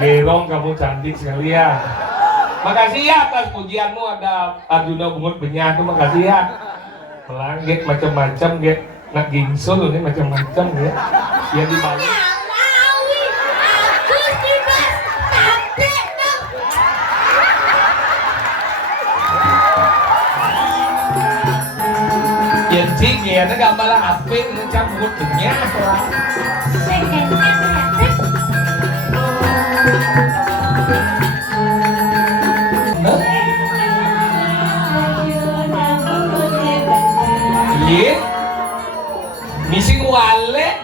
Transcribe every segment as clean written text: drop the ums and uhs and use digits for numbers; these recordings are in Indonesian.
Gerong kamu cantik sekali ya. Makasih ya atas pujianmu, ada Arjuna Bungut Benyah tuh, makasih ya. Pelangget macam-macam get, nak gingsul ini macam-macam ya. Ya dibalik. Ya cik ya, nó gambar lah apa ini macam Bungut Benyah lah. Iya, misi wale.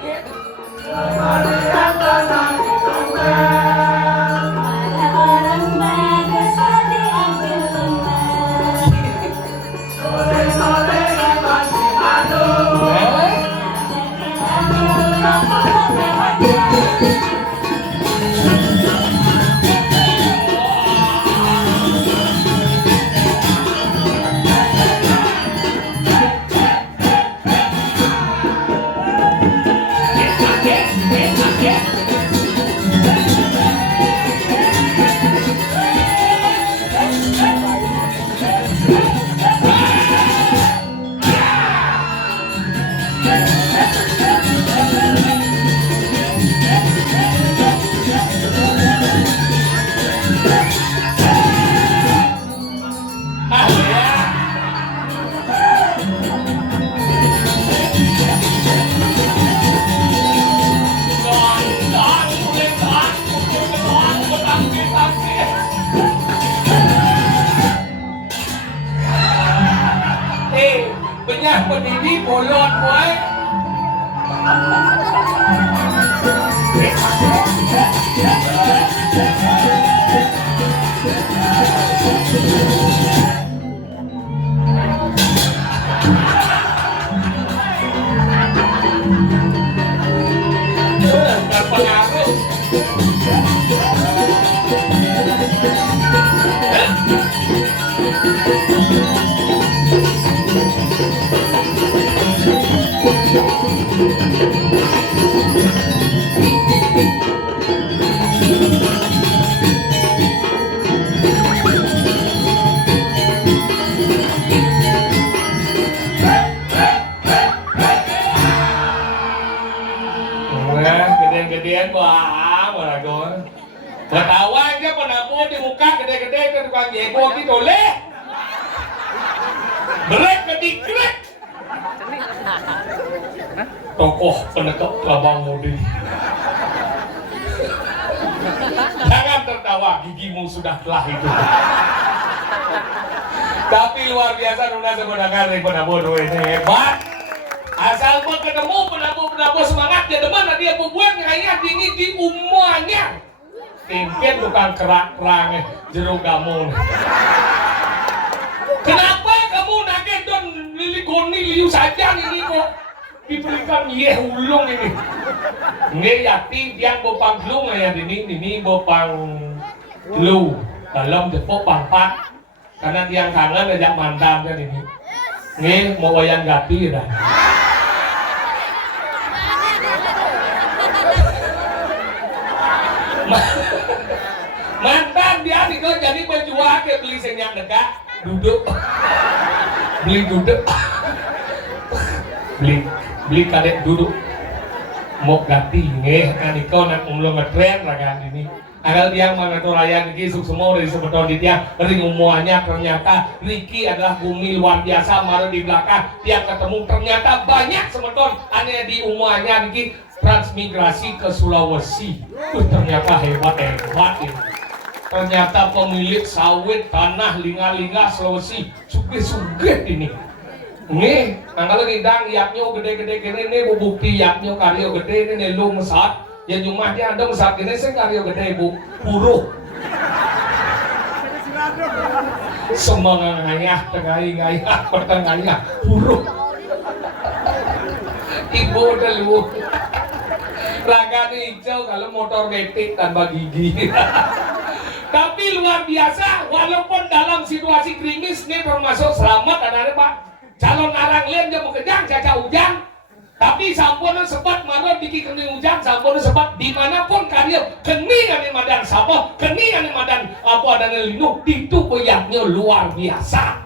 Benyah berdiri bolot boy. Terpengaruh. Gedean bang, mana kau? Ketawa aja penamu di muka gede-gede ke tukang jebo gitu leh. Berek kedikrek. Tokoh penekuk labang mudi. Jangan tertawa, gigimu sudah telah itu. Tapi luar biasa Nuna sebenarnya nih penamu ini hebat. Asal pun ketemu penabu semangat dia deman dia bubuan kayaknya dini di umuannya. Mungkin bukan kerak-kerang jeruk kamu. Kenapa kamu nage don liligoni liu saja ini kok diberikan ye ulung ini. Nge yati yang bopang lung ya ini bopang lu dalam tepuk pangpat karena tiang kangen ajak mantap kan ini. Nge mau wayang gapi dah. Mantan dia nih kok jadi berjuang kayak beli senyak dekat duduk beli duduk beli kadek duduk mau ganti ngeh aniko nak umlo ngetren rakan ini agal tiang mana tuh raya Niki suk semua dari sebetulnya di tiang ring umuannya ternyata Niki adalah bumi luar biasa malah di belakang tiang ketemu ternyata banyak sebetulnya aneh di umuannya Niki transmigrasi ke Sulawesi. Ternyata hebat ini. Ternyata pemilik sawit tanah linga-linga Sulawesi sugih-sugih ini. Nih, kalau ngidang yaknya gede-gede kene nih bukti yaknya karya gede ini lu mesat. Ya cuma dia ada mesat ini sing karya gede bu buruh. Semangangnya tengah-tengah pertengahnya buruh. Ibu dulu. Raga hijau kalau motor metik tanpa gigi. Tapi luar biasa walaupun dalam situasi krimis nih termasuk selamat dan ada pak calon arang lain yang mau kejang caca ujang Tapi sampun sebat mana diki kening ujang sampun sebat dimanapun kalian kening ane madan sapa kening ane madan apa adana linu itu peyaknya luar biasa.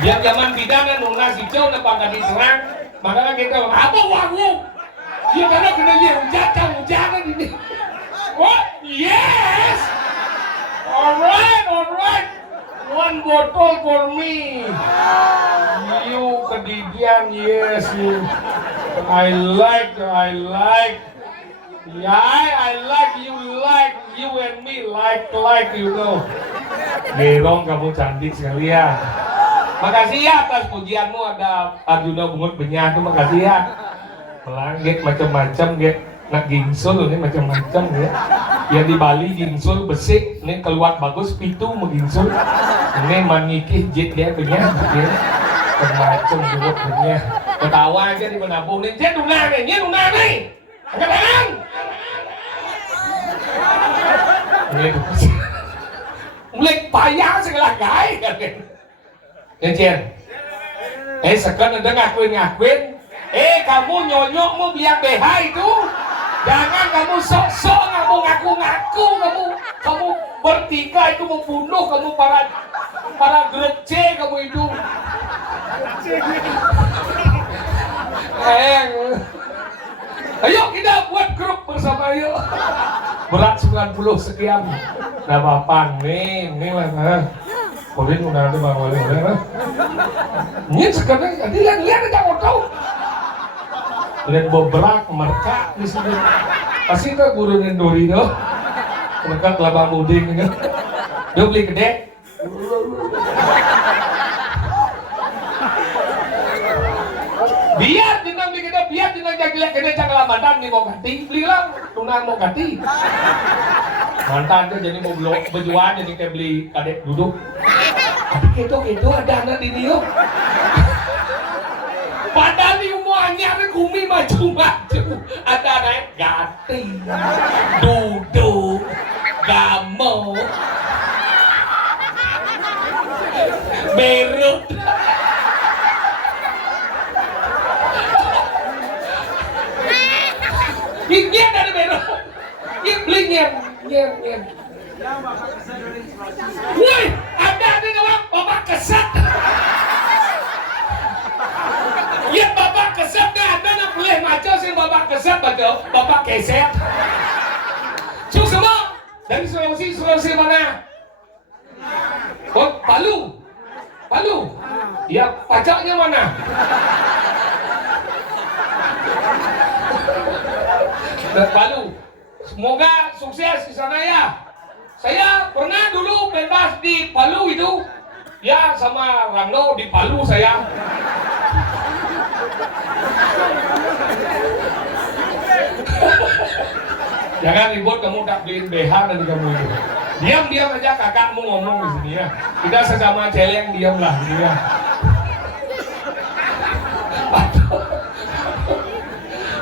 Yang zaman bidana nungnas hijau nepang diserang makanya kita apa wangu ya karena kena ya hujan ini. Oh yes, alright. One bottle for me. You kedidian, yes you. I like. Yeah, I like you and me like you know. Gerong kamu cantik sekali ya. Makasih ya atas pujianmu ada Arjuna Bungut Benyah tuh makasih ya. Melangit macam-macam get. Nak gingsul ini macam-macam ya. Yang di Bali gingsul besi, ini keluar bagus pitu menggingsul. Ini manikih jet dia punya, ya. Macam juga punya. Ketawa aja di menabung nih, jet duna nih, angkat tangan. Ini mulai payah segala gay kan? Jen, sekarang udah ngakuin. Kamu nyonyokmu biang BH itu. Jangan kamu sok-sok ngaku-ngaku kamu bertiga itu membunuh kamu para grup C kamu itu. Ayo kita buat grup bersama yuk. Berat 90 sekian. Nah bapak nih lah. Boleh nanti bang boleh. Ini sekarang lihat aja mau tahu. Lihat bobrak mereka di sini pasti itu guru nendori tuh mereka kelapa muding gitu dia beli gede biar jenang beli gede biar jenang jagilah gede cakala mantan nih mau ganti beli lah tunang mau ganti mantan tuh jadi mau berjuang jadi kayak beli kadek duduk tapi gitu ada anak di dia padahal di umuannya ada kumi maju-maju ada naik ganti duduk gamu berut ini dari berut ini beli nyen woi ada nama bapak kesat. Ya bapak kesep dah, ada nak boleh macam sih bapak kesep betul, bapak keset. Cuk semua dari Sulawesi mana? Oh Palu. Ya pajaknya mana? Palu. Semoga sukses di sana ya. Saya pernah dulu pentas di Palu itu, ya sama Rangno di Palu saya. Jangan ribut kamu tak beliin BH nanti kamu itu. Diam aja kakakmu ngomong di sini ya. Kita sesama celeng diamlah gitu ya.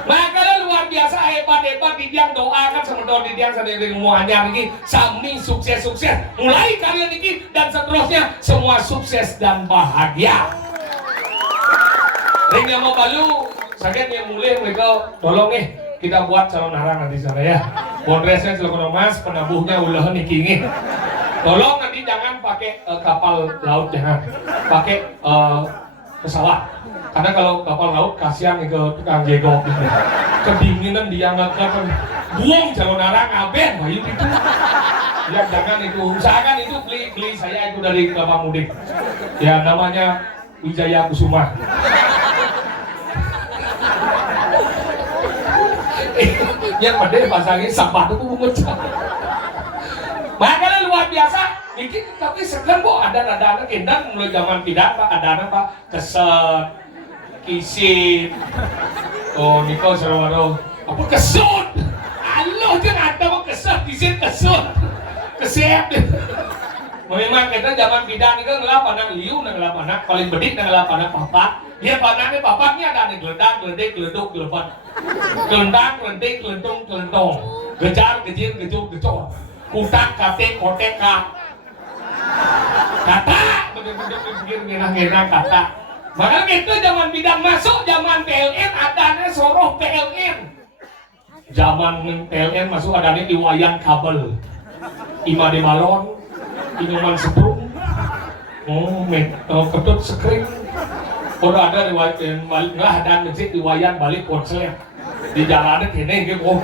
Makanya luar biasa hebat didiang doakan sama doa didiang sadari semuanya ini sami sukses mulai kalian ini dan seterusnya semua sukses dan bahagia. Ring yang mau Palu, sakit yang mulai mereka tolong nih kita buat calon arang nanti sana ya. Bondresnya silakan mas, penabuhnya ulahan ikingi. Tolong nanti jangan pakai kapal laut, jangan pakai pesawat. Karena kalau kapal laut kasihan nih ke tukang jegok gitu. Kedinginan dia nggak buang calon arang aben, wah itu. Ya jangan itu, usahakan itu beli saya itu dari kapal mudik. Ya namanya Wijaya Kusuma. Yang pada pasangnya sampah itu memecah. Makanya luar biasa. Ini tapi sekarang kok ada kendang mulai zaman tidak pak ada pak keset, kisit, oh niko serawaro apa kesut. Allah jangan ada mau keset, kisit, kesut, kesep. Memang kita zaman bidang itu ngelapanak liu, ngelapanak paling bedik, ngelapanak papa. Dia panahnya papaknya ada geledang, geledek, geleduk, gelepat. Gelendang, geledek, gelentung, gelentong. Gejar, gejir, gejuk, gecor. Kutak, katek, kotek, kak. Kata, betul-betul ngirang-ngirang kata. Makanya gitu zaman bidan masuk zaman PLN adanya soroh PLN. Zaman PLN masuk adanya iwayan kabel. Ima de balon, inuman sepung. Ketut screen. Udah ada riwayat nggak ada masjid iwayan balik konslet. Di jalannya kene gitu.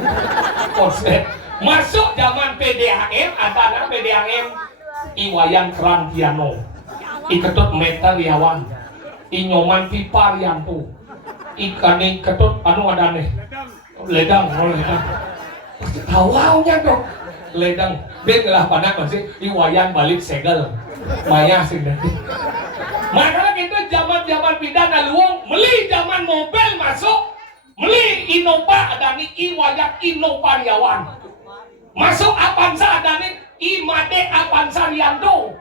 Konslet. Masuk zaman PDAM adanya PDAM iwayan keran piano. Iketut metal yawan. Inyoman pipa riantu. Ikane ketut anu adane. Ledang. Tawaunya dong. Ledang, ben lah panak masih iwayan balik segel, maya sih nanti. Makanya gitu zaman pidana luang, meli zaman mobil masuk, meli Innova ada nih iwayan Innova Riawan, masuk Avanza ada nih Imade Avanza Rianto,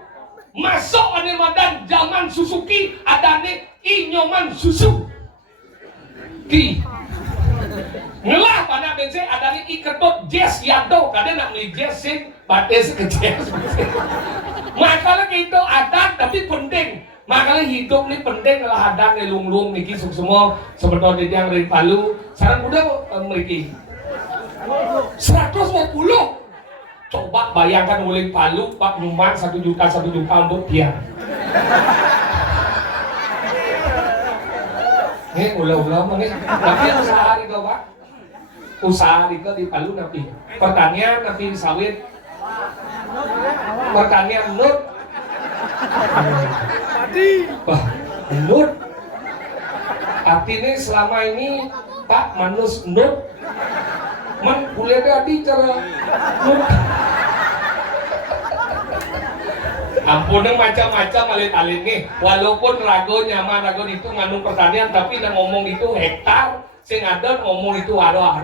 masuk ane madan zaman Suzuki ada nih Inyoman Suzuki. Ngelah pada bensin ada nih iketut jazz yanto kadang nak beli jazz sing batis ke jazz. Makanya gitu adat tapi penting. Makanya hidup nih penting lah adat nih lung niki semua sebetulnya yang dari Palu. Sekarang udah memiliki 150. Coba bayangkan oleh Palu Pak nyumbang 1 juta untuk dia. Nih ulah-ulah nih. Tapi sehari kau Pak. Usaha itu di Palu napi pertanian napi sawit pertanian menurut wah menurut artinya selama ini Pak manus menurut man kuliah tadi cara menurut ampun macam-macam alit-alit nih walaupun rago nyaman rago itu ngandung pertanian tapi yang ngomong itu hektar sing ada ngomong itu ada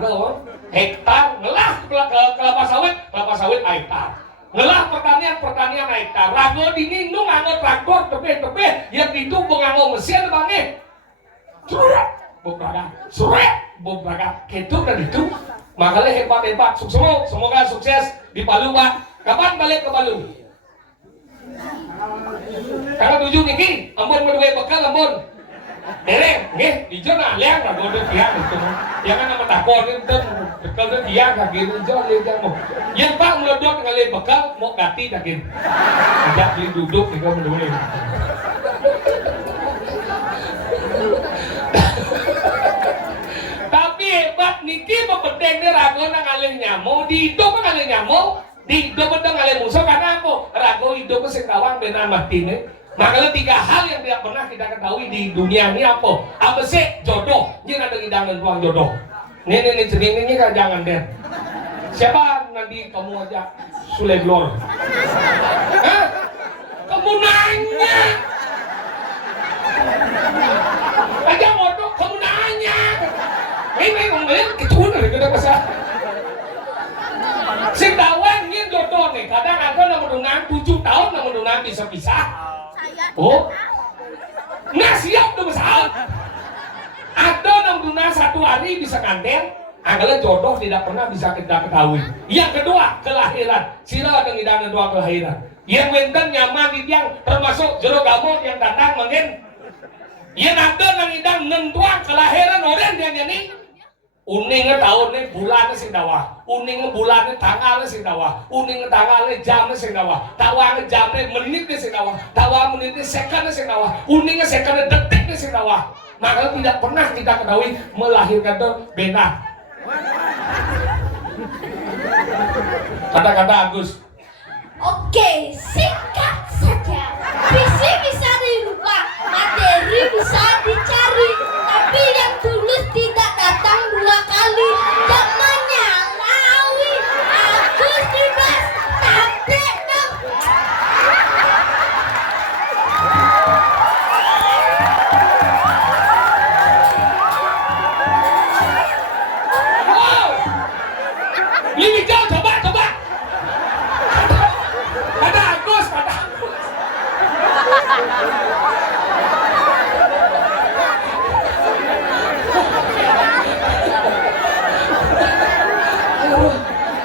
hektar ngelah kelapa sawit hektar ngelah pertanian hektar rago dingin nu nganggo traktor tepe yang itu nganggo mesin banget bobraga gitu dan itu makanya hebat semoga sukses di Palu Pak. Kapan balik ke Palu? Karena tujuh niki ampun berdua bekal ampun dereng, nggih, dijo na liang na bodoh tiang itu. Ya kan nama takon itu bekal itu tiang ka gitu jo liang mo. Yang Pak melodot ngali bekal mau ganti daging. Tidak beli duduk nih kau menduwe. Tapi hebat niki pembedeng ni rago na ngali nyamo, di itu kan ngali nyamo, di itu bedeng ngali musuh karena apa? Rago itu ko sing tawang benar mati nih. Makanya 3 hal yang tidak pernah kita ketahui di dunia ini apa? Apa sih? Jodoh. Ini ada hidangan ruang jodoh. Nih cening ini kan jangan deh. Siapa nanti kamu ajak Sule Glor? Hah? Kamu nanya? Aja bodoh, kamu nanya? Ini ngomongin kecuan dari kita pasal. Sing tawang ini jodoh nih. Kadang ada nomor dunang 7 tahun nomor dunang bisa pisah. Oh, nggak siap tuh besar. Ada yang dunia 1 hari bisa kanten, adalah jodoh tidak pernah bisa kita ketahui. Yang kedua, kelahiran. Sila ada hidangan dua kelahiran. Yang wenten nyaman di tiang termasuk jero gamut yang datang mungkin. Yang ada yang hidang nentuan kelahiran orang yang ini. Uningnya tahunnya bulannya sing dawa, uningnya bulannya tanggalnya sing dawa, uningnya tanggalnya jamnya sing dawa, tawangnya jamnya menitnya sing dawa, tawa menitnya secondnya sing dawa, uningnya secondnya detiknya sing dawa. Maka tidak pernah kita ketahui melahirkan itu benar. Kata-kata Agus. Oke, singkat saja. Visi bisa dirubah, materi bisa dicari, tapi yang tulus tidak datang 2 kali. Zamannya Lawi, Agus Dimas, sampai dong. Wow, ini jauh coba. Kata Agus.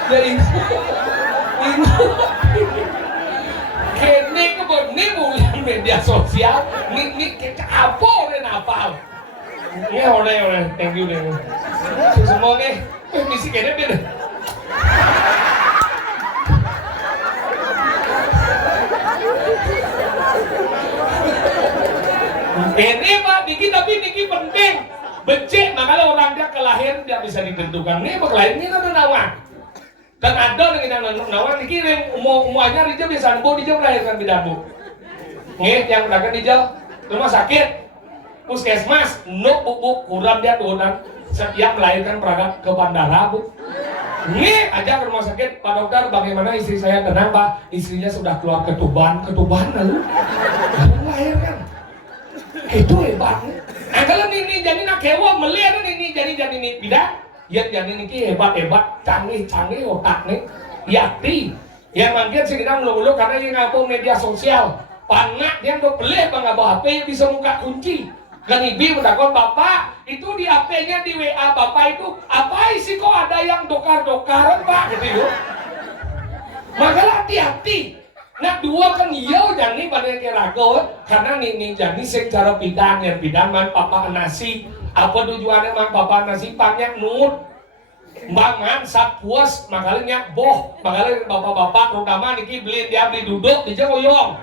Ya ini kene kebun ini mulai media sosial ini apa apal. Nghe hồi đây, thank you deh. Semua nih, misi kayaknya beda. Ini Pak Niki, tapi Niki penting. Becek, makanya orang dia kelahiran tidak bisa ditentukan. Ini apa kelahiran ini kan nawan. Dan ada dengan nawan Niki umuannya dia bisa bu dia melahirkan tidak bu. Nih yang udah kan dia rumah sakit, puskesmas, bu kurang dia turunan setiap melahirkan perangkat ke bandara bu. Nih aja ke rumah sakit, Pak Dokter bagaimana istri saya tenang Pak, istrinya sudah keluar ketuban lalu melahirkan. Itu hebatnya. Nah kalau ini jadi nak hewan melihat ini jadi ini bida, ya jadi ini hebat canggih otak nih, yakti. Yang mungkin sekitar mulu karena yang ngapung media sosial, panak dia udah beli bang HP bisa muka kunci. Dan ibu mendapat bapak itu di HP-nya di WA bapak itu apa isi kok ada yang dokar-dokaran Pak gitu yuk. Makanya hati-hati. Nah dua kan iya jani pada keragot karena nih jani secara bidang yang bidang man papa nasi apa tujuannya man papa nasi banyak nut bangan saat puas makanya boh makanya bapak-bapak terutama niki beli dia beli duduk di Jagoyong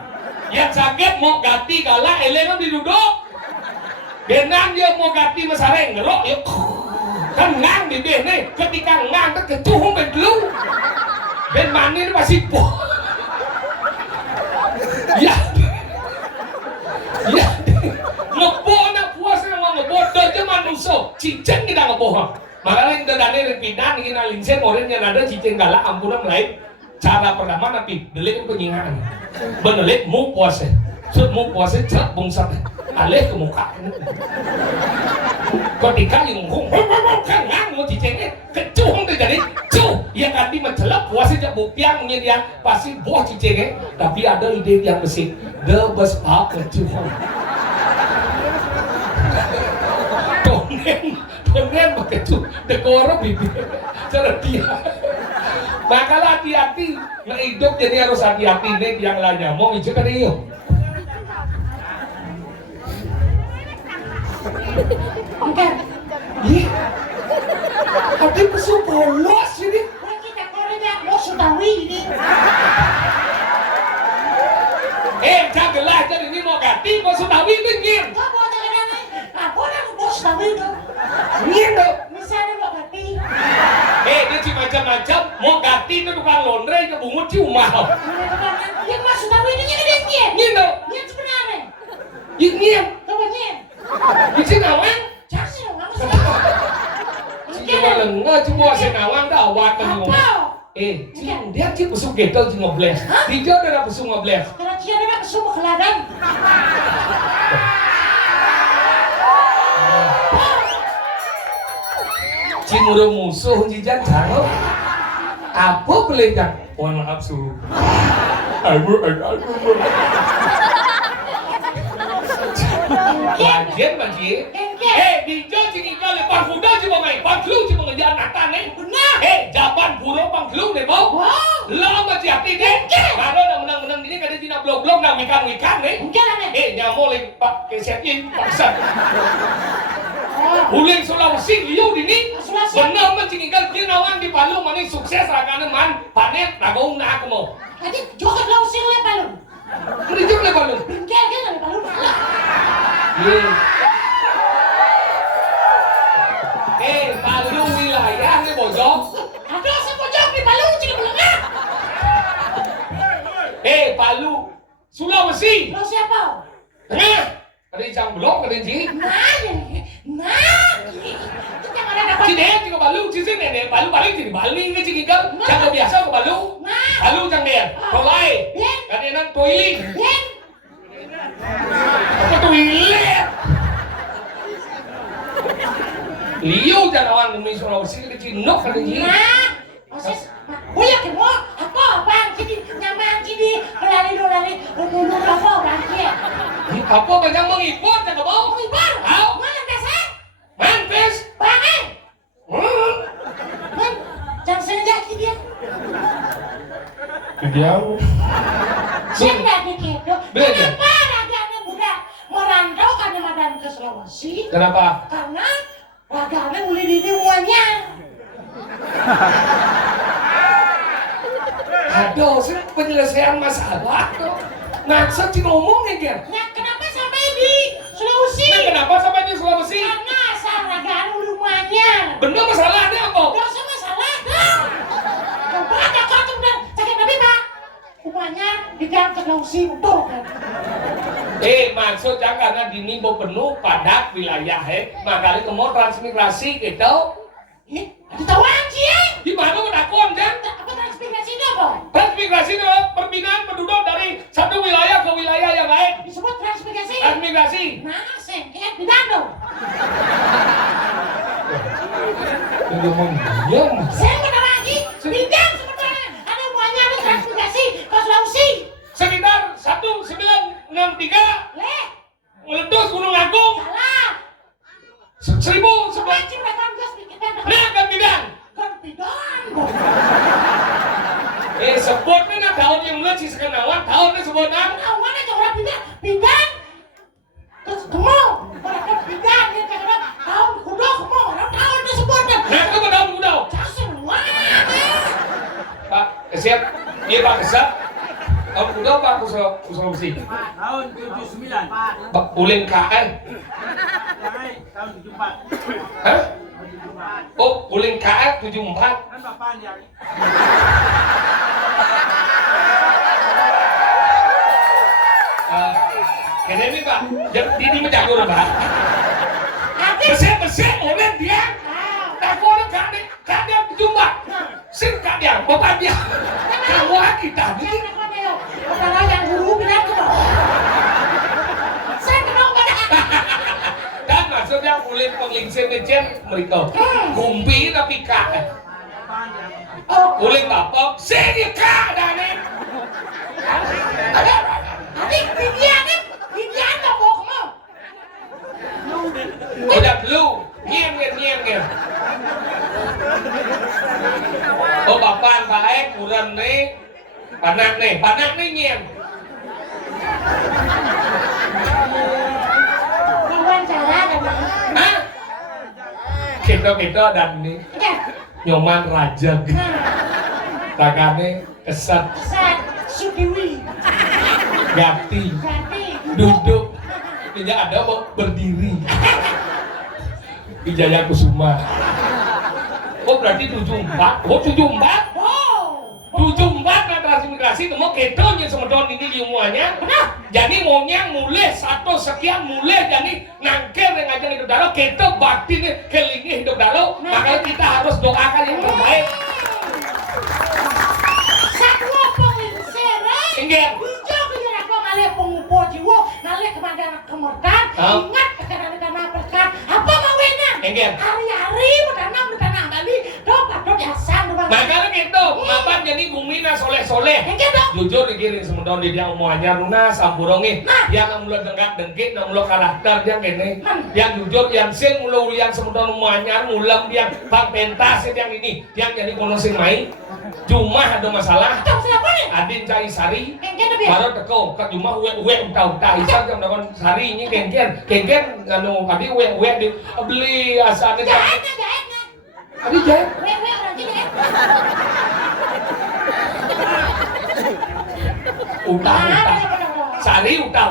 yang sakit mau ganti galak elemen di duduk benang dia mau ganti masareng ngerok yuk kan ngang di bene ketika ngang tak kecuhung ben dulu ben mani masih boh. Ya, ngeboh nak puas nak ngeboh dah cuma nuso, cicing kita ngeboh. Makanya kita dari pindah kita lingsen orang yang ada cicing galak ampun mulai cara pertama napi delik penyingan, benelik mu puasa, mu puasa cerak bungsat, alih ke muka. Ketika yang kan ngang cicingnya kecuhung terjadi. Yang nanti mencelap puasa jak bupiang dia pasti buah cicingnya tapi ada ide yang bersih debes pak kecuhong tonen bekecu dekoro bibir cara dia maka hati-hati nah hidup jadi harus hati-hati nih yang lainnya mau hijau kan iyo Oke. Ih, hati pesu bolos ini. Janganlah jadi ini mau ganti bos Sutawi itu ngin. Kamu ada kenapa? Aku nak bos Sutawi itu. Ngin tuh. Misalnya mau ganti. Dia cuma macam-macam mau ganti itu tukang laundry ke bungut cium mahal. Yang mas Sutawi itu ngin ngin. Ngin tuh. Ngin sebenarnya. Ngin. Coba ngin. Di Sinawang. Cak Sinawang. Cuma lengah cuma Sinawang dah awak kan. Dia sih busuk getel sih ngebles. Dia udah busuk ngebles. Karena dia udah busuk keladang. Cimuro musuh jijan jaro. Apa belegang? Mohon maaf suruh. Aduh. Bagian. Dijo cingika lepas kuda cuma main pangklu cuma ngejar natan nih. Benar. Jaban burung pangklu deh bau. Lama hati deh. Kalau nak menang ini kada cina blok-blok nak wikan nih. Nyamuk lagi pak kesetin paksa. Uling Sulawesi liu ini. Benar mencingikal kinawan di Palu mana sukses rakanan man panen nagaung na aku mau. Jadi jokat Sulawesi le Palu. Kerja le Palu. Bingkel kan le Palu. Palu wilayah ni bojong. Ada sebojong di Palu cina belengah. Palu Sulawesi. Sulawesi apa? Ada jam blok ada ji. Kita ada dapat. Cine juga Palu, cine nenek Palu balik jadi Palu ini cingikal. Jangan biasa ke Palu. Palu jangan dia. Tolai. Ada nang toiling. Apa toilet? Liu jangan awang demi Sulawesi ke Cino kan ji. Proses. Boleh ke mo? Apa bang? Jadi nyaman jadi lari apa orang dia? Apa banyak menghibur jangan mau? Menghibur? Mana dasar? Mantes. Bangan. Jangan senja dia. Kediau. Siapa dia kedo? Belajar. Kenapa rakyatnya budak merantau karena madan ke Sulawesi? Sulawesi. Kenapa? Karena raganya mulai di semuanya. Aduh, sih penyelesaian masalah tuh. Maksud sih ngomongnya kan? Nah, kenapa sampai di Sulawesi? Nah, kenapa sampai di Sulawesi? Karena asal raganya rumahnya. Bener masalahnya apa? Dosa masalah dong. Coba ada kocok dan sakit tapi pak. Rumahnya di gang Sulawesi betul kan? Maksud karena dini mau penuh padat wilayah makanya kemau transmigrasi gitu. Ditahuan sih. Di mana menakon kan? Apa transmigrasi itu apa? Transmigrasi adalah perpindahan penduduk dari satu wilayah ke wilayah yang lain. Disebut transmigrasi. Transmigrasi. Nah, sengket bidano. Ngomong diam. Saya benar lagi. Bidang sebetulnya. Ada rumahnya ada transmigrasi ke Sulawesi. Sekitar 1963 Leh, meletus Gunung Agung. salah. 1000 Wajib rekan gas kita. Nah, kan bidang. Kan bidang. Sebutnya nah tahun yang mulai si sekenawan tahunnya sebutnya. Awan aja orang bidang. Bidang. Terus kemau. Orang bidang. Dia kata tahun kudo kemau. Orang tahun disebutnya. Nah, itu tahun kudo. Casing wah. Pak, siap. Iya Pak, kesap. Tahun kudo Pak, Sulawesi. Tahun 79. Pak, ulin KL. Tahun 74. Hah? Oh, ulin KL 74. Kan Bapak yang Kene ini Pak, di menjagur Pak. Besar, ulin dia. Takut kadang jumpa. Sing kadang, bapak dia. Kamu kita nih. Kepala yang guru bilang tuh. Saya kenal pada. Dan maksudnya ulin penglingsir mejen mereka. Kumpi tapi kak. Ulin bapak, sini kak dane. Adik, bidian tak mau kamu. Udah belum, niem. Oh bapak baik, kurang nih. Panak nih niem. Kawan salah kan? Hah? Kita dan nih nyoman raja gitu. Tangannya kesat, Sudiwi, ganti, ganti, duduk. Tidak ada mau berdiri. Wijaya Kusuma. Oh berarti 74. Oh 74. Oh, 74 nah transmigrasi temu ketonya semedon ini di umuannya. Jadi monyang mulai satu sekian mulai jadi nangker yang ngajak hidup daro keto bakti nih kelingi hidup daro makanya kita harus doakan yang terbaik. Satwa pengingsir, Ingat. hijau kejar aku ngalih pengupo jiwa, ngalih kepada kemerdekaan. Ingat tekanan berkat. Apa mawenan? Ingat. Hari-hari bertanam Bali, dopat yasan bang. Makanya gitu, mapan jadi bumina soleh-soleh. Ingat dong. Jujur dikirim semedon di dia umuannya Luna sampurongi. Yang mulai dengkit yang mulai karakter yang ini. Yang jujur yang sing mulai ulian semedon umuannya mulam yang bang pentas yang ini. Yang jadi kono sing main. Cuma ada masalah. Tahu siapa nih? Adin cari sari. Kengken lebih. Baru teko ke cuma uwe uta isan jam dapat sari ini kengken anu tadi uwe di beli asalnya. Jahitnya. Tadi jahit. Wewe orang gini ya. Uta. Sari uta.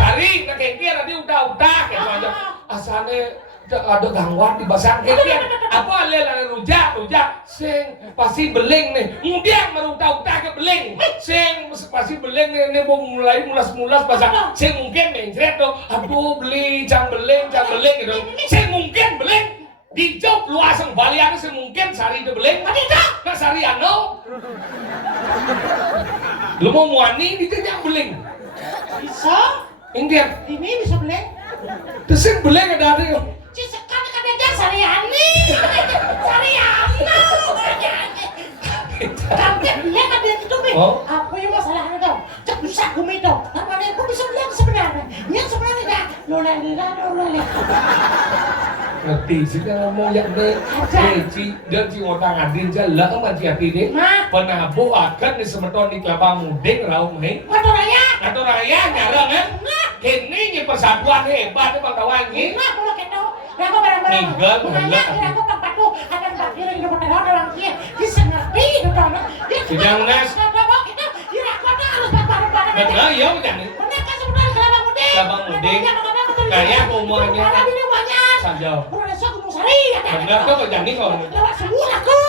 Sari kengken tadi uta kayak aja. Asalnya ada gangguan di basang kengken. Apa lele rujak sing pasti beling nih. Kemudian meruta-uta ke beling. Sing pasti beling nih mau mulai mulas basang. Sing mungkin mencret tuh. Aduh beli jang beling gitu. Sing mungkin beling dijawab luaseng baliannya sing mungkin sari itu beling. Nah sari ano. Lu mau muani dijajak beling. Bisa? Ingat. Ini bisa beli? Terus sing beling ada ada. Kan kadang Sariani. Kaget dia kan dia itu nih. Apa yang masalahnya tuh? Cek bisa gumi tuh. Namanya aku bisa bilang sebenarnya. Yang sebenarnya enggak. Lola. ngerti sih kan ngomong yang deh ci dan ci ngotang adin jalan sama ci hati deh penabuh akan di semeton di kelapa mudeng raum nih atau raya nyarang kan kini nih persatuan hebat bang kawan nih kalau gitu aku barang-barang ninggal makanya aku papa tuh akan bakir di depan orang kia bisa ngerti itu dong sidang nas kalau kita dirakota harus barang-barang betul ya udah nih mereka sebenarnya kelapa mudeng kayak umurnya saja Besok gunung sari benar tuh kok jadi kok lewat semua aku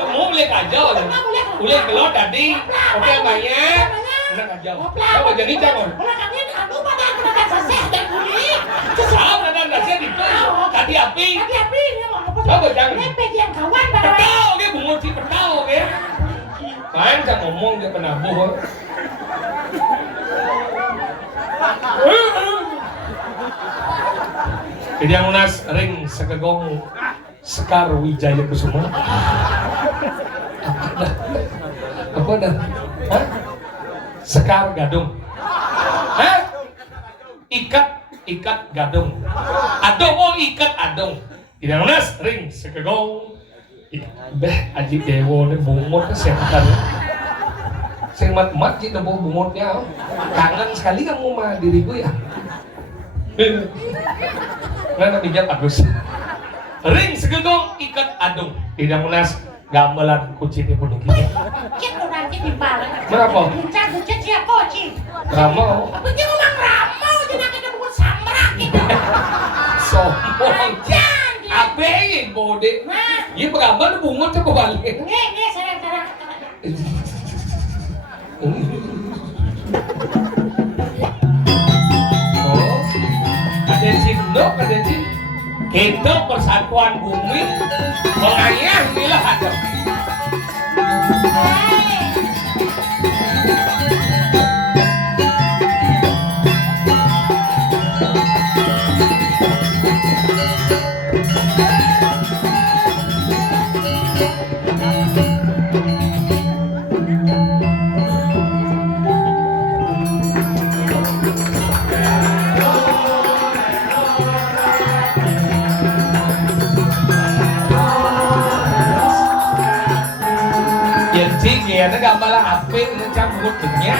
kamu boleh aja boleh keluar tadi oke banyak benar aja kok jadi jangan belakangnya anu pada aku saseh dan kuning salah dan nasi di tadi api coba jangan lepet yang kawan petau dia bungut si petau ya kan saya ngomong dia penabuh jadi yang nas ring sekegong Sekar Wijaya Kusuma apa dah hah? Sekar Gadung hah? ikat gadung adong oh ikat adong tidak nas ring sekegong aji dewo ini bungut kesehatan saya mat gitu bungutnya kangen sekali kamu mah diriku ya nggak pijat bagus ring segegong ikat adung tidak munas gamelan kucing pun gitu kita nanti di balik kenapa? bucah siapa kucing ramau apa dia ngomong ramau jadi kita bukan samrak gitu sombong apa yang bode ini beramal bungut coba balik nge sarang oh ada cindok ada cindok kita persatuan bumi mengayah inilah ada ya nó gambar HP nó campur dunia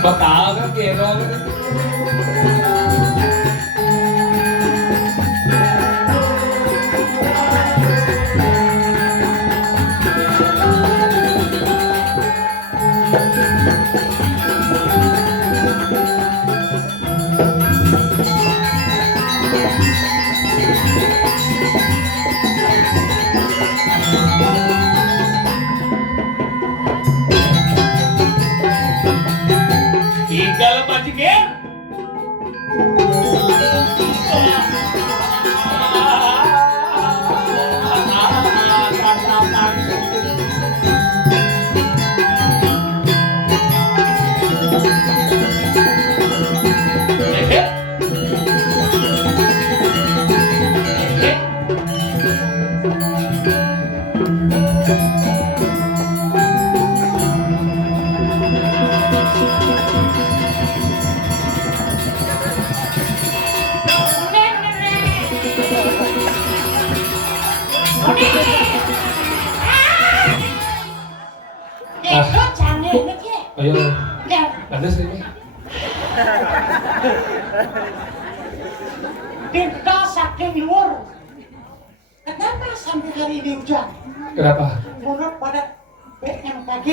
bakal kan kira Igal majikan ayo ada sini Pintu saking luar. Kenapa sampai hari ini hujan? kenapa Menurut pada BMKG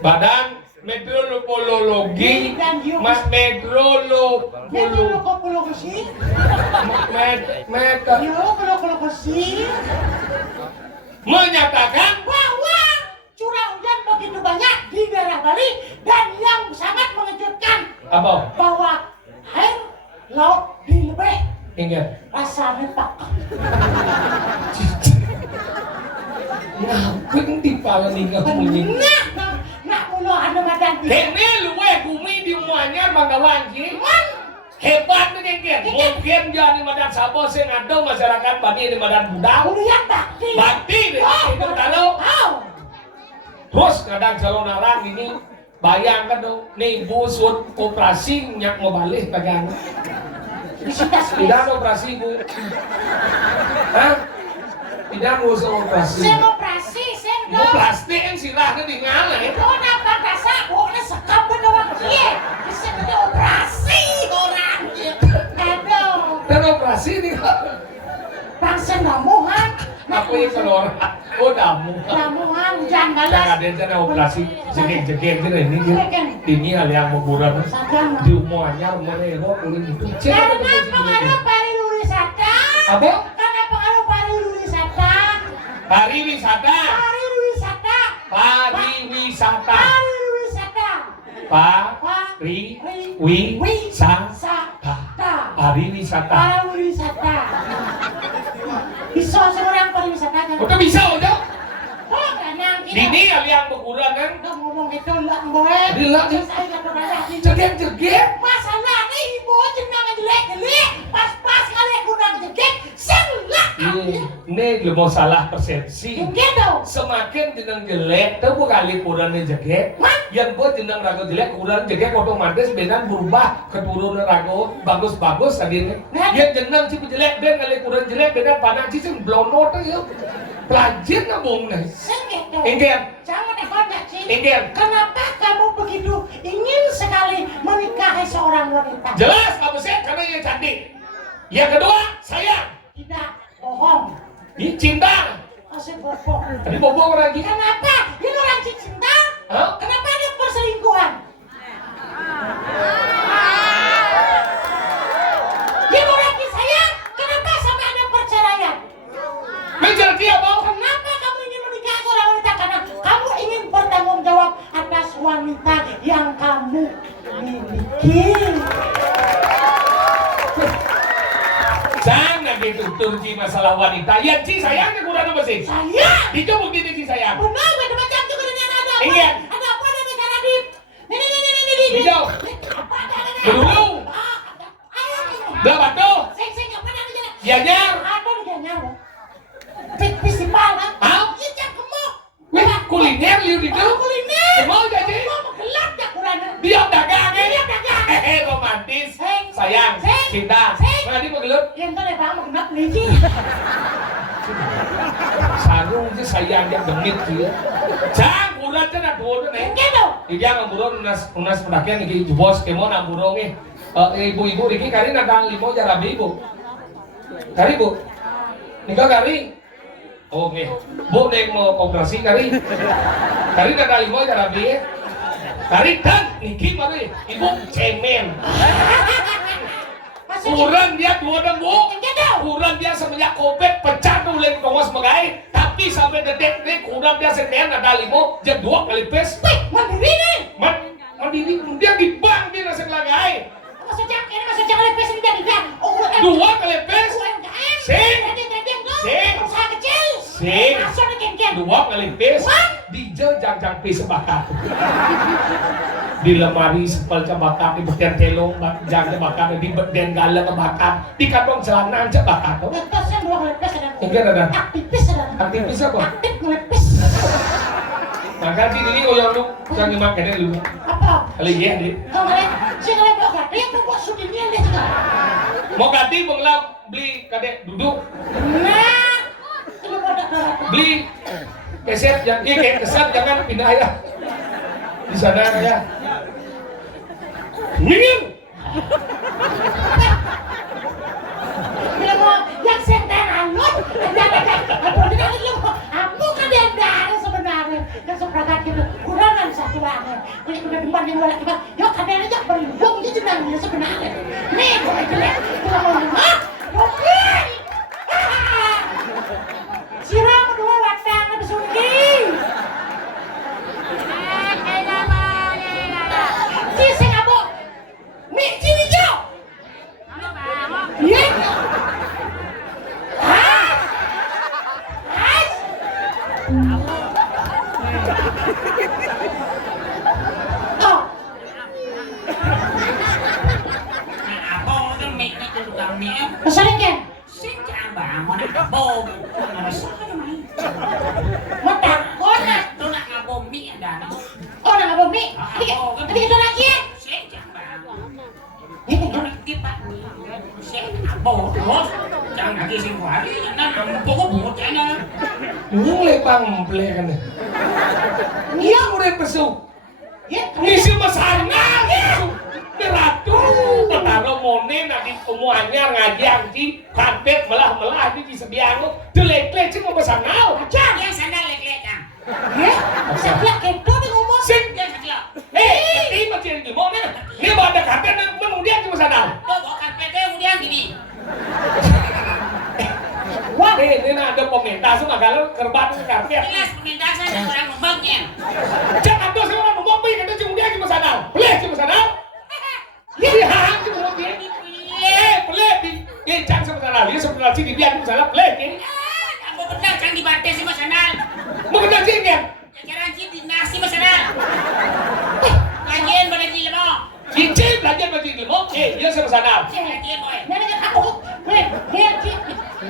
badan meteorologi, mas Meteorologi. Meteorologi. menyatakan Bahwa curah hujan begitu banyak di daerah Bali dan yang sangat mengejutkan apa? bahwa air laut di Lebeh Ingat. rasanya tak. Ngapain di pala nih kamunya? Nah mulu anu madan. Kene luwe bumi di Muanyar Bangkawan sih. Hebat nih Ken. Mungkin jadi madan sabo sing ada masyarakat Bani di madan budal. Lihat bakti. Bakti deh itu tahu. Terus kadang calon orang ini bayangkan dong, nih busut operasi nyak mau balik pegang. Tidak operasi bu. Hah? Tidak usah operasi. Saya operasi, saya Mau plastik yang sirahnya di ngala ya. kau nampak rasa, pokoknya sekam beneran dia. Bisa kita operasi orang gitu. Aduh, Dan operasi nih. bangsa namuhan. Aku yang kalau orang, oh damu. Namuhan, jangan Jangan balas. ada yang operasi jegek-jegek gitu ini dia. Ini hal yang memburan. Sadar. Di Muanyar mereka kulit itu. Karena pengaruh pariwisata. Apa? Karena pengaruh pariwisata. Pariwisata. Pariwisata. Pariwisata. Pariwisata. Pariwisata. Pariwisata. Pariwisata. Bisa seorang pariwisata kan? Udah bisa udah. Oh, karena kita Ini hal yang berkurang kan. nggak ngomong itu lah, boy. Di lah, di. Saya nggak pernah lagi. Jegek-jegek. Masalahnya ibu jenang jelek-jelek, pas-pas kali kurang jegek, selah. Ini lu mau salah persepsi. Mungkin dong. Semakin jenang jelek, itu kali kurangnya jegek. Yang buat jenang rago jelek, kurang jegek otomatis benar berubah keturunan rago bagus-bagus tadi ini. Yang jenang cipu jelek, ben kali kurang jelek, benar panas cipu blono tuh yuk. Pelajin nabung nih. Sengit dong. Ingin, Jangan dikodak sih. ingin. Kenapa kamu begitu ingin sekali menikahi seorang wanita? Jelas kamu sih karena dia cantik. Yang kedua, sayang. Tidak bohong. Ini cinta. Masih bohong. Tadi bobo orang gini. Kenapa? Dia orang cinta. Hah? Kenapa dia perselingkuhan? Dia orang sayang. Kenapa sampai ada perceraian? Menjadi dia mau. Kenapa kamu ingin menikah seorang wanita? Karena kamu ingin bertanggung jawab atas wanita yang kamu miliki. Jangan gitu Turki masalah wanita. Ya Ci sayangnya kurang apa sih? Sayang. Dicoba gini Ci sayang. Benar, beda macam juga dengan ada apa? Ingat. Ada apa ada negara di? Ini. Hijau. Apa ada? Dulu. Ayo. Belah batu. Sing apa ada di? Yanyar. Ada di Yanyar. Festival kan? Hah? Iya gemuk. Wih, kuliner liu di itu. Kuliner. Mau jadi? Mau gelap ya kurang. Dia dagang ya. Dia dagang. Romantis. Sing. Sayang. Sing. Cinta. Sing. Nanti mau gelut. Yang tadi bang mau genap nih sih. Sarung sih sayang yang genit sih. Jangan bulan kan ada dua nih. Mungkin dong. Iya ngamburon unas pendakian iki bos kemo namburonge. Ibu-ibu iki kari nang limo jarabe ibu. Kari bu. Nikah kari. Oh nggih. Bu nek mau operasi kari. Kari nang limo jarabe. Kari dan iki mari ibu cemen. Kurang dia dua dan bu. Kurang dia semenjak Covid pecah tuh lagi kongos mengai. Tapi sampai detik ini kurang dia sekian ada limo jam 2 kali pes. Mandiri nih. Mandiri dia di bank dia nasi kelagai. Maksudnya kali pes ini jadi kan? 2 kali pes. Sing. Sing. Usaha kecil. Sing. Masuk di ken-ken. 2 kali pes. Di jang-jang pes sebakat. Di lemari sepel cebakat, di beken telong, jangan cebakat, di beden gala cebakat, di kantong celana cebakat. Terus yang 2 kali pes ada. Mungkin ada. Aktivis ada. Aktivis apa? Aktif ngelepes. Maka di ini koyong lu, jangan dimakan lu. Apa? Kali ya, Dik. Kalau kalian, si kalian bawa gak? Dia bawa sudinya dia juga. Mau ganti mengelap beli kadek duduk, Nah, itu bodoh darah. beli keset yang kayak keset jangan pindah ya. Di sana ya. Minum. Bila mau yang sentan alun, jangan apa dia lagi mau. Aku kan yang darah sebenarnya. Yang seperangkat gitu. Kurangan sah. aturannya. Ini udah depan yang boleh kita. Yuk kadang aja berlubung gitu nang sebenarnya. Nih kok jelek. Tulang ah, oke. Siram dua watang ada sungi. Si singabo. Mi sini jauh. Iya. Ah. Ais. Oh. Pesanin kan? Mata, kona. Oh, nggak mau mie. Tadi itu lagi ya? Mulai bang beli kan? Iya mulai pesu. Ngisi masana, beratu, petaro mone nanti semuanya ngajang di karpet melah di sebiang delek-lek cuma masana. Ajang. Yang sandal lek-lek kan. Ya, sebelah kepo nih ngomong. Sing, Yang kecil. ini macam ni mana? Ni ada karpet kemudian cuma masana. Tuh bawa karpetnya kemudian gini. Wah, Ini ada komentar sama kalau kerbat karpet. Jelas pementasan dan orang membangnya. Jangan tuh saya orang ngomong kata kemudian cuma masana. Boleh cuma masana? Iya, cuma dia. Boleh di. Jangan sama masana. Dia sebenarnya sih dia cuma masana. Boleh ni. Kamu benar kan dibatas si Mas Anal. Mau kena sih kan? Jangan di nasi Mas Anal. Lagian pada gila mo. Cincin belajar baju ilmu. Dia sama masana. Lagian boy. nenek aku.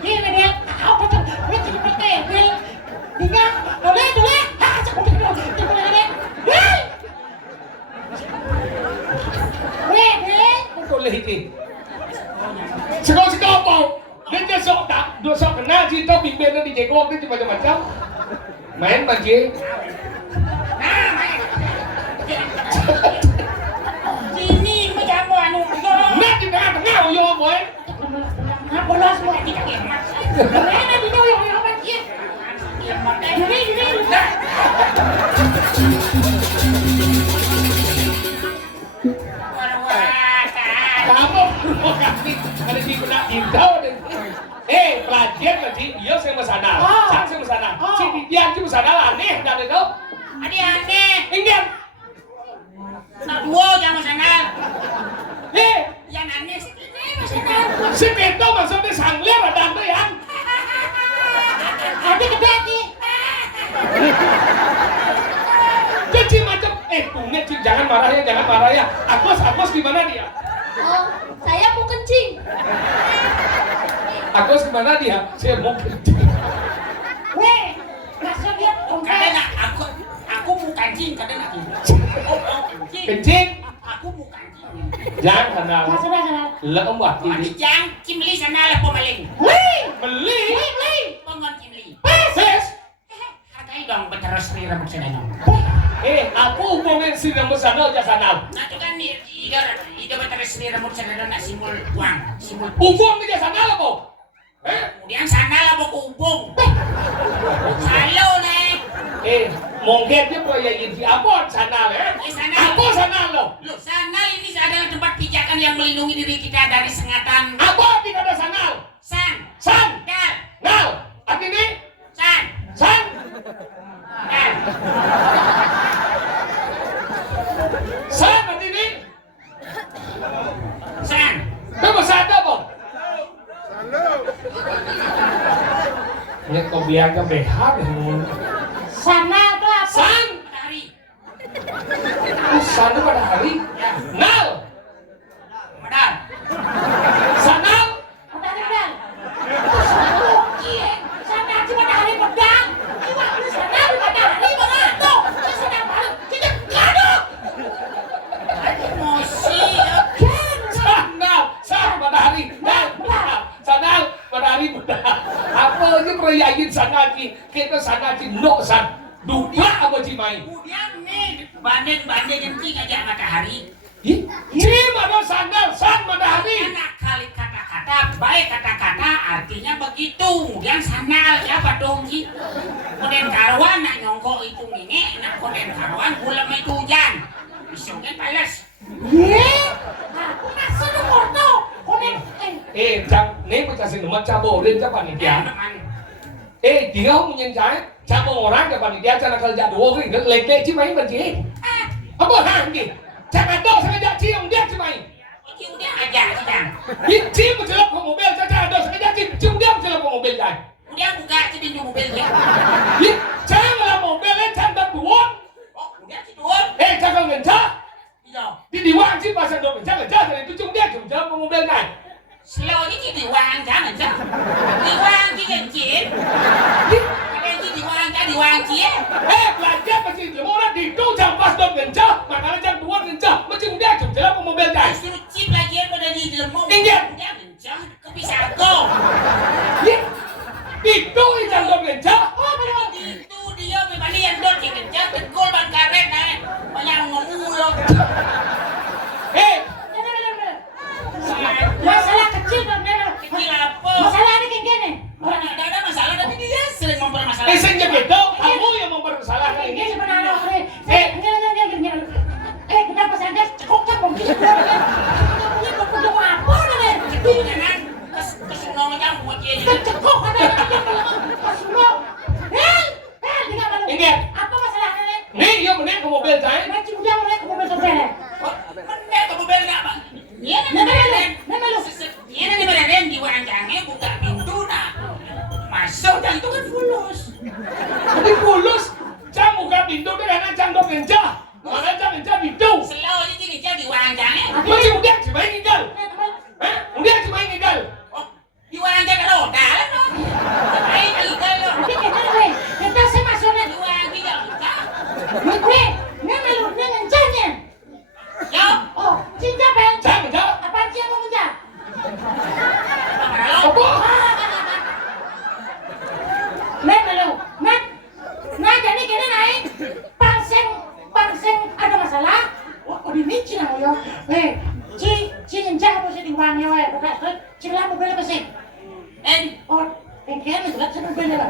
Dia aku betul. Dia jadi pakai. Dia boleh. Ah, cukup. Boleh ini. Sekolah apa? Dia sok tak, dua sok kena cinta pimpin di jengkok dia macam-macam. Main bagi. Sini macam anu. Nak di tengah-tengah yo boy. Apa lah semua Tidak enak. nenek di bawah yang apa dia? Ini. Kamu kami ada di kena intau dan pelajar tadi dia sama sana. Sang sama sana. Si dia cuma sana aneh dan itu. Adi aneh. Ingat. Nak dua jangan Mas Anal. Eh, Yang aneh ini Mas Anal. si Beto maksudnya sangler ada apa yang? Ada gede nih. Jadi macam punya Cing, jangan marah ya. Akos di mana dia? Oh, saya mau kencing. Akos di mana dia? Saya mau kencing. Weh, masa dia Kadang aku mau kancing kadang aku. Kencing? Aku mau kancing. Jangan kenal. Sana. Lembut Adi ini. jang cimli sana lah pemaling. Beli. Pengon cimli. Ses. Hargai dong terus rira maksudnya dong. Aku hubungin si nomor sana aja sana. Nah itu kan ida terus rira maksudnya dong nak simbol uang, simbol. Hubung aja sana lah kok. Kemudian sana lah mau hubung. Salo nih. Mungkin dia proyek di apa sana Sana. Apa sana lo? Loh, sana ini adalah tempat pijakan yang melindungi diri kita dari sengatan. Apa tidak ada sana? San. Dal. Nal. Arti ini? San. Dal. San arti ini? San. Kamu sadar kok? Ini kau biar ke BH Sana itu apa? San. Matahari. Sana pada hari. Ya. Nal. Madal. Sanal. Pedang. Sana cuma hari pedang. Cuma sana matahari mengantuk. Sana malu. Kita gaduh. Emosi. Sanal matahari. Sanal matahari benar. Apa aja perayaan sangaji. Kita sangaji no san. Dua apa cimai? Kemudian nih banding kencing aja matahari. Cim ada sandal san matahari. Enak kali kata-kata, baik kata-kata artinya begitu. Kemudian sandal ya dong sih. Kemudian karuan nak nyongkok itu ngenge, nak konen karuan bulan may tujan. Isungnya palas. Ye, aku masih nomor tuh. Konen, Chang nếu mà cha xin nó cha bồ lên cha bạn kia. Thì không nhìn trái, cha bồ orang ke bạn kia cha nak kerja dua kali kan leke ci main benci. Apa hang ki? Cha nak tahu sengaja ci ông dia ci main. Cium dia aja sedang. Ci mencelok ke mobil cha cha ada sengaja ci dia mencelok ke mobil dah. Dia buka si pintu mobilnya. Cha là mobil lên cha đập đuông. Oh, dia si tuan. Cha kalau ngân cha. Iya. Di wang ci pasal dong cha ngân cha thì tu chung dia chung cha ke mobil này. Slow ni di wang jangan jangan. Di wang kita cip. Kalau di wang jadi di wang cip. Belajar masih dia mau di tu jam pas dong ngân cha, makanya jam 2 ngân cha, macam dia chung cha ke mobil dah. Suruh cip lagi pada di dalam mobil. Ingat. Dia kencang, kau bisa go. Itu yang dong ngân cha. Itu dia membalian dot kencang, tegol ban karet naik. Banyak ngomong. masalah kecil dong, Neno. Kecil apa? Masalah ini kayak gini. Tidak ada masalah, tapi dia sering mempermasalahkan. Senja gitu, kamu yang mempermasalahkan Ini ini. sebenarnya, enggak. Kenapa saya cekok gitu? Punya berkedung apa nih? Jangan kesunong macam buat dia. Cekok ada kesunong. Dengar malu. Ingat. Apa masalahnya nih? Nih, dia menaik ke mobil saya. Macam dia mau naik ke mobil sopir. Mana kamu bela apa? Dia nanti belain di wanjangnya buka pintu nak masuk dan itu kan fulus. Tapi fulus, cang buka pintu dia karena cang dong ngân mana cang ngân cha pintu. Selalu aja gini di wanjangnya. Macam udah cuma tinggal. Udah cuma tinggal. Oh, di wanjang kalau dalam loh. Baik kali kalau. Tapi kita kita saya masuknya. Di wanjang kita. Nih malu, nih ngencanya. Yo. Oh, cinta bang. Cang ngân cha. Apaan sih yang mau ngejar? Apa? Nah jadi gini naik pangseng ada masalah. Wah, di micin aku yo. Ci ngencah apa sih di wangnya wae? Bukan, cilah mobil apa sih? Oh, bengkel itu kan mobilnya lah.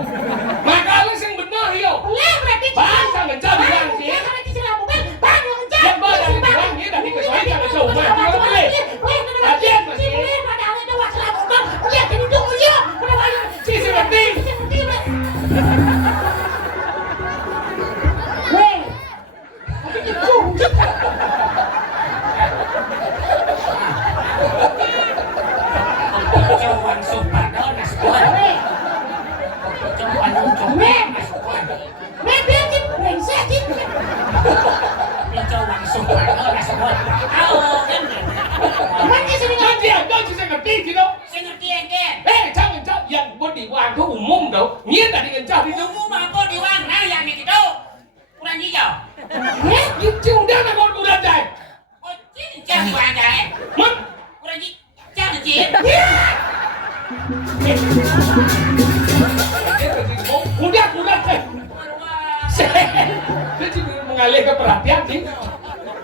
Maka lu sing bener yo. Boleh berarti. Bang, cang ngân cha bilang sih. Ya karena cilah mobil, bang yang ngencah. Yang bawa dari bilang ini dari kesuai jangan jauh mah. Dia boleh. Ajen masih. Boleh, padahal itu masalah mobil. Lihat ini tunggu ya. Udah bayar. Si seperti. Jauhan sopan dah nasuan. Jauhan nasuan. Jauhan sopan dah nasuan. Tahu kan? Kau chỉ seperti gitu. Saya ngerti ya kan? Cang ngân cha yang buat di wang tu umum tau. Nhiên tadi ngân cha itu. Umum apa di wang nah yang gitu. Kurang hijau. Chứ dia nak kau kurang jai. Oh, cincang di wang dah. Mat. Kurang cincang cip. Udah teh. Dia cuma mengalihkan perhatian sih.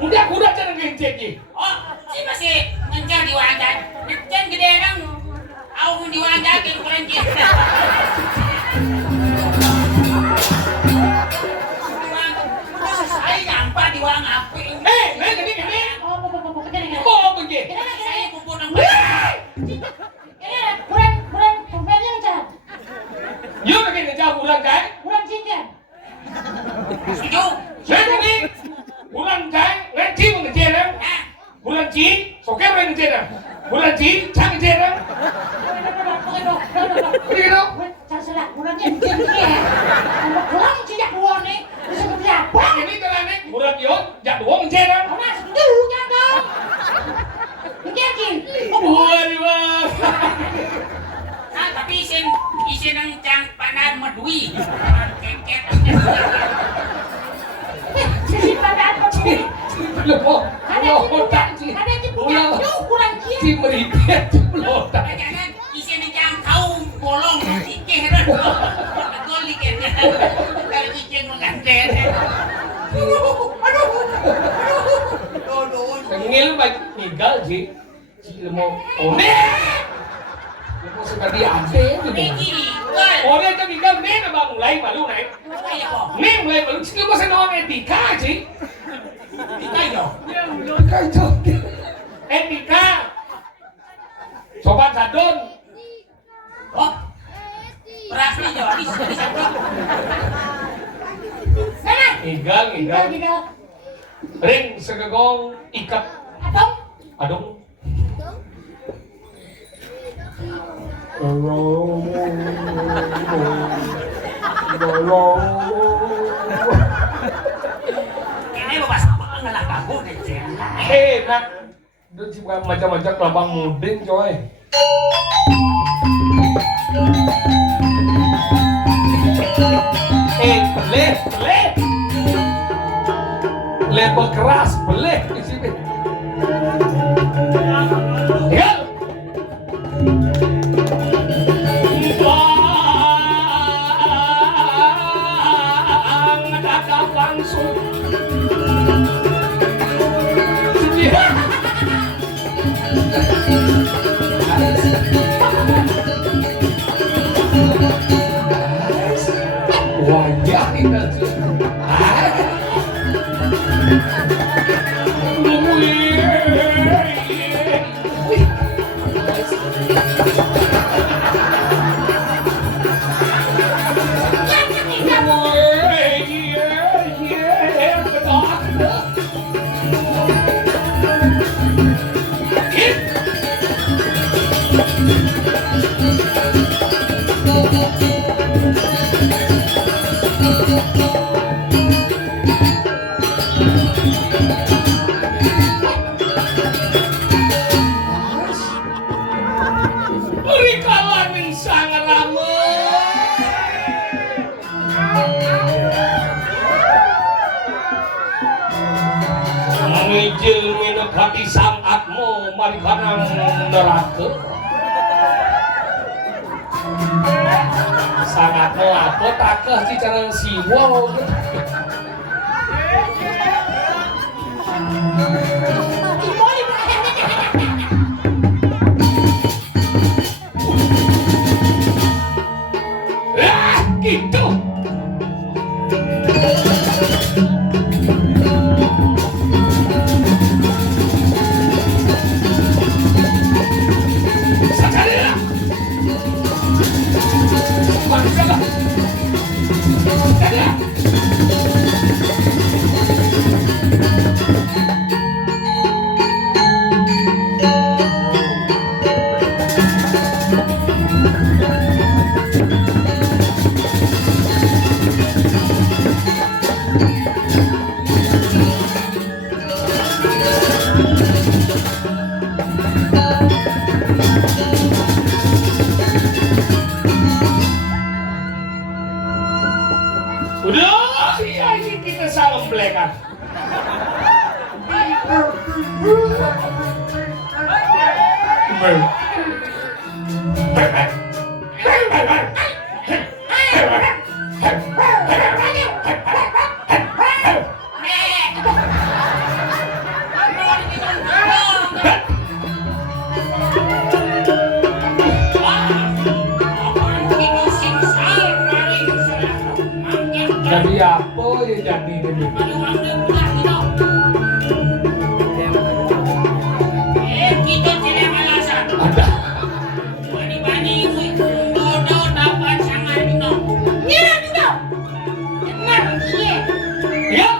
Udah jangan ngecek ni. Oh, si masih ngejar di wang dah. Ngejar gede nang. Aku di wang dah ke kurang cip. Saya nampak di wang api. Ini. Mau pergi. Saya pupuk nang. You nak ngân cha kurang jai. Setuju? Saya ni kurang jai. Ngân chi ngân cha dah. Nah, Kurang chi. Sokai ngân cha dah. Kurang chi. Cang ngân cha dah. Pergi tu. Ini telah ni kurang yo. Jak dua ngân cha dah. Wah. tapi isin ng cang panan madui. Kengket. Loh, tak sih. Si meripet lotak. Jangan isin ng cang kau bolong sikeh dah. Betul dikit. Kalau sikeh mengantet. Ngil baik tinggal sih. Si mau. Oh, Kok suka diade gitu. Iki gue. Oh dia itu tinggal neng abang mulai malu naik. Kayak kok. Neng mulai malu sih masa naon etika sih. Kita yo. Etika itu. Etika. Sobat sadon. Oh. Berarti yo di sana. Sana. Igal. Gigal. Ring segegong ikat. Atong. Adong. Ini bapak sama ngelak aku deh. Enak. Itu juga macam-macam lambang muding coy. Beleh. Label keras, beleh di sini. Ya. Bang, ada langsung. Wajah ini sih. Ngijil minut hati sangatmu marikanang neraka sangatmu apa takah di cara siwol gitu udah iya ini kita salam belekan jadi apa ya jadi ini Kita tidak alasan. ada Bani-bani dodo dapat sangat no. Nyerah gitu. Tenang dia. ya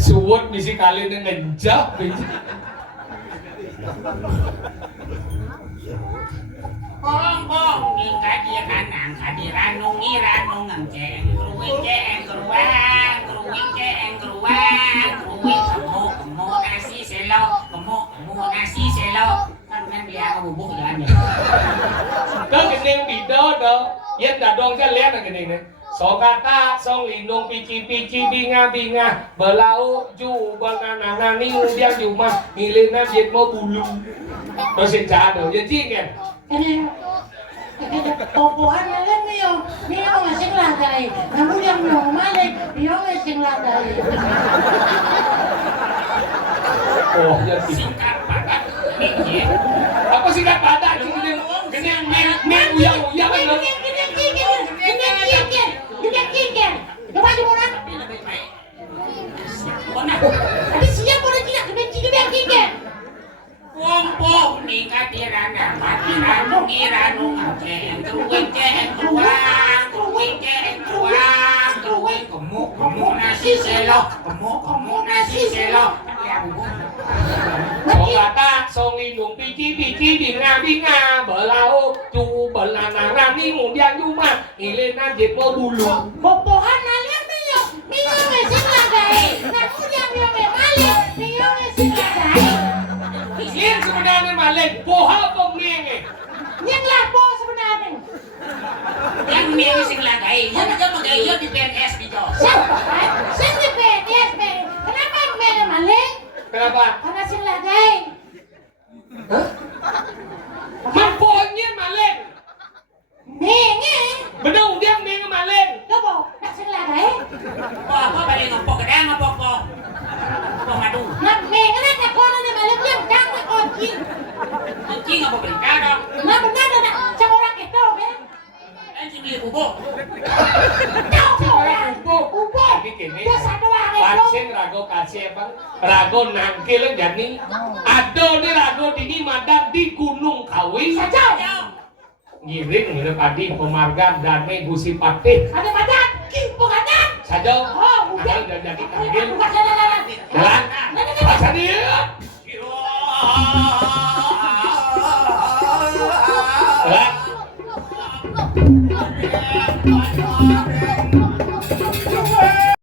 suwut misi kali ini ngejap Kong tingkat dia kanang kadiranung iranung ngengkeng keruing kemu nasi selo nasi selo kan dia bubuk jalan ya. đó cái bị đỡ đỡ yên đã đong cái lẽ là cái này này song kata song lindung pici binga belau ju banana ni dia cuma ngilina jet mau bulu terus cara do jadi kan Ini popoan ya kan nih yo. niyo ngasing lagay. Namu yang malik, niyo ngasing lagay. Oh, ya sih. Singkat padat mikir. Apa singkat padat? Gini men uyang kan lo. Gini. Coba gimana? Tapi lebih baik. Mana? Ada siap orang tidak kebenci gini. Wompo nika tirana matiranu ngiranu ngaceng keruing kemu nasi selo ya bubu Song kata song inung pici binga belau cu belanang ni mundian cuma ilena jepo dulu. Bobohan nalian niyo ngasing lagay. Namu yang malik, niyo ngasing lagay. Ini sebenarnya malik boha pemenge. Yang lapo sebenarnya. yang milih sing lagai yang aja magayo di PNS di Jos Siapa? Sing di PNS, kenapa yang malik? Kenapa? Karena sing lagay. Mampunya malik. Menge. Bedong dia menge malik. Coba, nak sing lagay. apa balik ngopok kedang ngopok po madu Nak menge nak kono ni malik yang dang nak kunci. kunci ngopok berita dong Nah benar nak cak orang itu, kan? dan si milih bubu Kau orang ubo. Dia satu orang itu. Pasien rago kasih bang, rago nangkil jadi. Ada nih rago ini madang di Gunung Kawi. Saja. Ngiring padi pemargan dan gusi patih. Ada badan, bukan Saja. Oh, udah. Ada jadi panggil. Bukan jalan. Jalan. Nah,